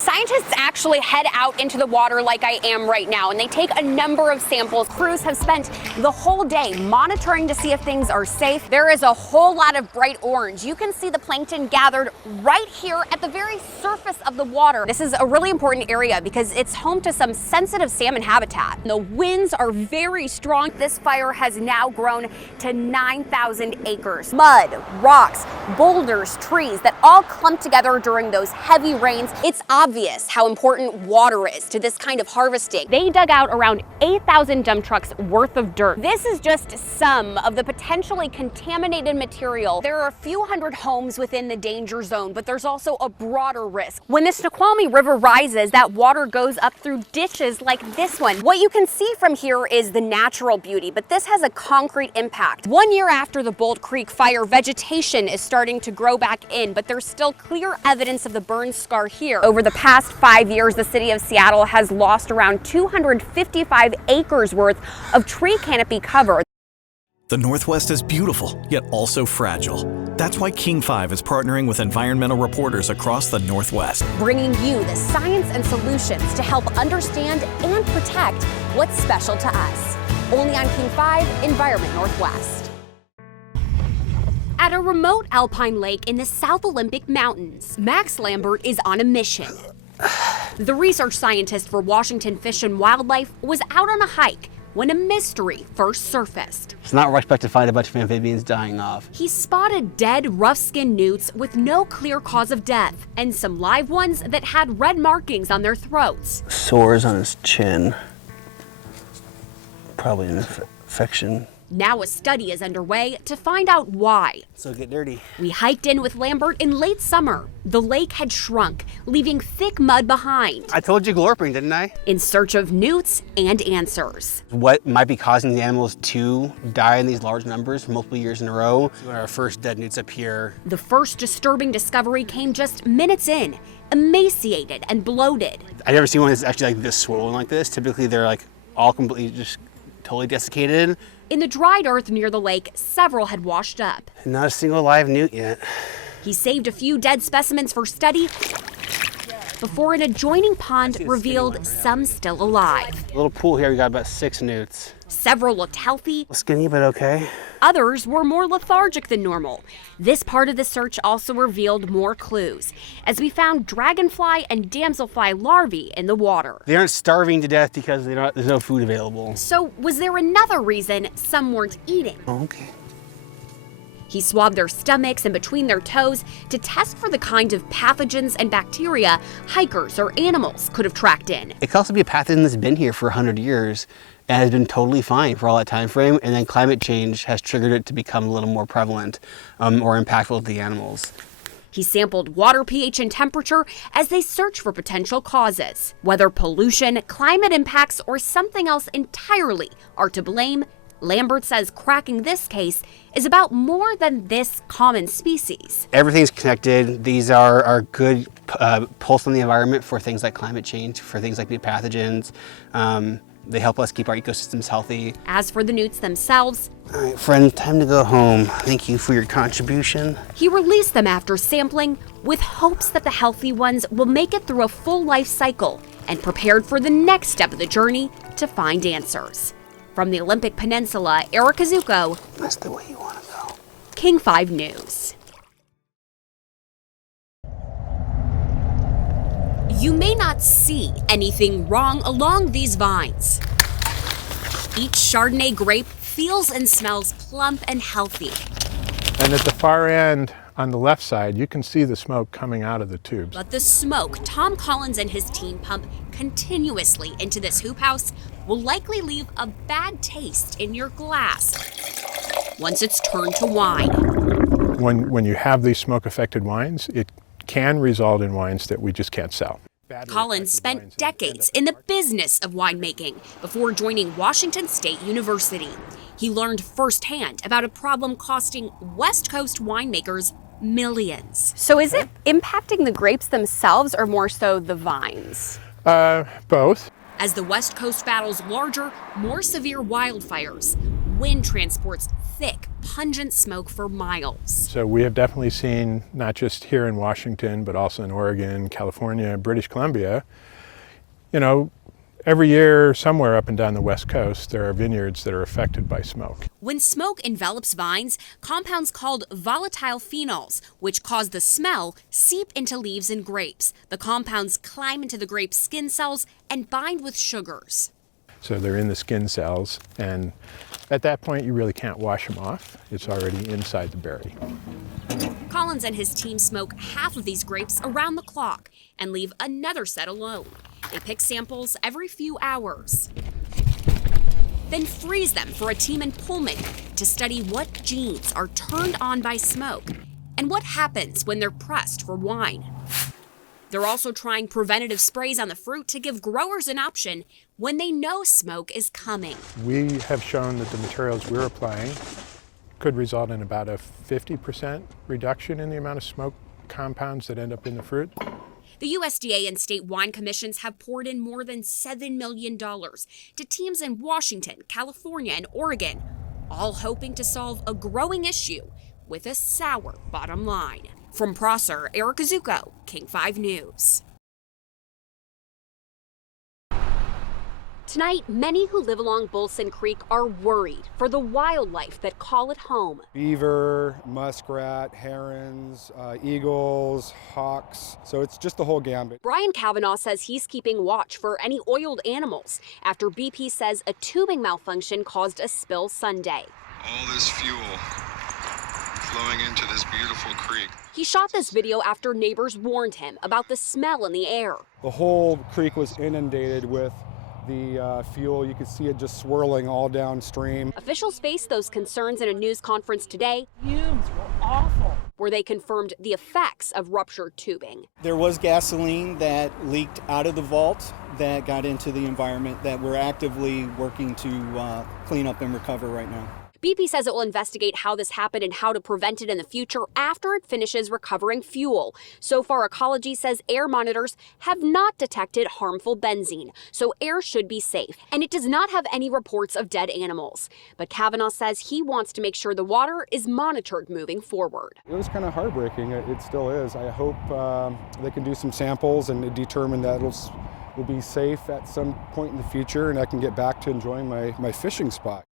Scientists actually head out into the water like I am right now, and they take a number of samples. Crews have spent the whole day monitoring to see if things are safe. There is a whole lot of bright orange. You can see the plankton gathered right here at the very surface of the water. This is a really important area because it's home to some sensitive salmon habitat. The winds are very strong. This fire has now grown to 9,000 acres. Mud, rocks, boulders, trees that all clump together during those heavy rains. It's obvious how important water is to this kind of harvesting. They dug out around 8,000 dump trucks worth of dirt. This is just some of the potentially contaminated material. There are a few hundred homes within the danger zone, but there's also a broader risk. When the Snoqualmie River rises, that water goes up through ditches like this one. What you can see from here is the natural beauty, but this has a concrete impact. 1 year after the Bolt Creek fire, vegetation is starting to grow back in, but there's still clear evidence of the burn scar here. Over the past 5 years, the city of Seattle has lost around 255 acres worth of tree canopy cover. The Northwest is beautiful, yet also fragile. That's why King 5 is partnering with environmental reporters across the Northwest, bringing you the science and solutions to help understand and protect what's special to us. Only on King 5 Environment Northwest. At a remote alpine lake in the South Olympic Mountains, Max Lambert is on a mission. The research scientist for Washington Fish and Wildlife was out on a hike when a mystery first surfaced. It's not what I expect to find a bunch of amphibians dying off. He spotted dead, rough-skinned newts with no clear cause of death, and some live ones that had red markings on their throats. Sores on his chin. Probably an infection. Now a study is underway to find out why. So get dirty. We hiked in with Lambert in late summer. The lake had shrunk, leaving thick mud behind. I told you glorping, didn't I? In search of newts and answers. What might be causing the animals to die in these large numbers multiple years in a row? Our first dead newts up here. The first disturbing discovery came just minutes in, emaciated and bloated. I've never seen one that's actually like this swollen like this. Typically they're like all completely just totally desiccated. In the dried earth near the lake, several had washed up. Not a single live newt yet. He saved a few dead specimens for study before an adjoining pond revealed some still alive. A little pool here, we got about 6 newts. Several looked healthy. Skinny, but okay. Others were more lethargic than normal. This part of the search also revealed more clues, as we found dragonfly and damselfly larvae in the water. They aren't starving to death because there's no food available. So was there another reason some weren't eating? Okay. He swabbed their stomachs and between their toes to test for the kind of pathogens and bacteria hikers or animals could have tracked in. It could also be a pathogen that's been here for 100 years and has been totally fine for all that time frame, and then climate change has triggered it to become a little more prevalent or impactful to the animals. He sampled water pH and temperature as they search for potential causes. Whether pollution, climate impacts, or something else entirely are to blame, Lambert says cracking this case is about more than this common species. Everything's connected. These are good pulse on the environment for things like climate change, for things like new pathogens. They help us keep our ecosystems healthy. As for the newts themselves, all right, friends, time to go home. Thank you for your contribution. He released them after sampling with hopes that the healthy ones will make it through a full life cycle and prepared for the next step of the journey to find answers. From the Olympic Peninsula, Eric Zucco. That's the way you want to go. King 5 News. You may not see anything wrong along these vines. Each Chardonnay grape feels and smells plump and healthy. And at the far end, on the left side, you can see the smoke coming out of the tubes. But the smoke Tom Collins and his team pump continuously into this hoop house will likely leave a bad taste in your glass once it's turned to wine. When you have these smoke-affected wines, it can result in wines that we just can't sell. Collins spent decades in the business of winemaking before joining Washington State University. He learned firsthand about a problem costing West Coast winemakers millions. So is it impacting the grapes themselves or more so the vines? Both. As the West Coast battles larger, more severe wildfires, wind transports thick, pungent smoke for miles. So we have definitely seen, not just here in Washington, but also in Oregon, California, British Columbia, every year somewhere up and down the West Coast, there are vineyards that are affected by smoke. When smoke envelops vines, compounds called volatile phenols, which cause the smell, seep into leaves and grapes. The compounds climb into the grape skin cells and bind with sugars. So they're in the skin cells, and at that point you really can't wash them off. It's already inside the berry. Collins and his team smoke half of these grapes around the clock and leave another set alone. They pick samples every few hours, then freeze them for a team in Pullman to study what genes are turned on by smoke and what happens when they're pressed for wine. They're also trying preventative sprays on the fruit to give growers an option when they know smoke is coming. We have shown that the materials we're applying could result in about a 50% reduction in the amount of smoke compounds that end up in the fruit. The USDA and state wine commissions have poured in more than $7 million to teams in Washington, California, and Oregon, all hoping to solve a growing issue with a sour bottom line. From Prosser, Eric Desrosiers, King 5 News. Tonight, many who live along Bolson Creek are worried for the wildlife that call it home. Beaver, muskrat, herons, eagles, hawks, so it's just the whole gambit. Brian Kavanaugh says he's keeping watch for any oiled animals after BP says a tubing malfunction caused a spill Sunday. All this fuel flowing into this beautiful creek. He shot this video after neighbors warned him about the smell in the air. The whole creek was inundated with the fuel. You could see it just swirling all downstream. Officials faced those concerns in a news conference today. Fumes were awful. Where they confirmed the effects of ruptured tubing. There was gasoline that leaked out of the vault that got into the environment that we're actively working to clean up and recover right now. BP says it will investigate how this happened and how to prevent it in the future after it finishes recovering fuel. So far, Ecology says air monitors have not detected harmful benzene, so air should be safe. And it does not have any reports of dead animals. But Kavanaugh says he wants to make sure the water is monitored moving forward. It was kind of heartbreaking. It still is. I hope they can do some samples and determine that will be safe at some point in the future and I can get back to enjoying my fishing spot.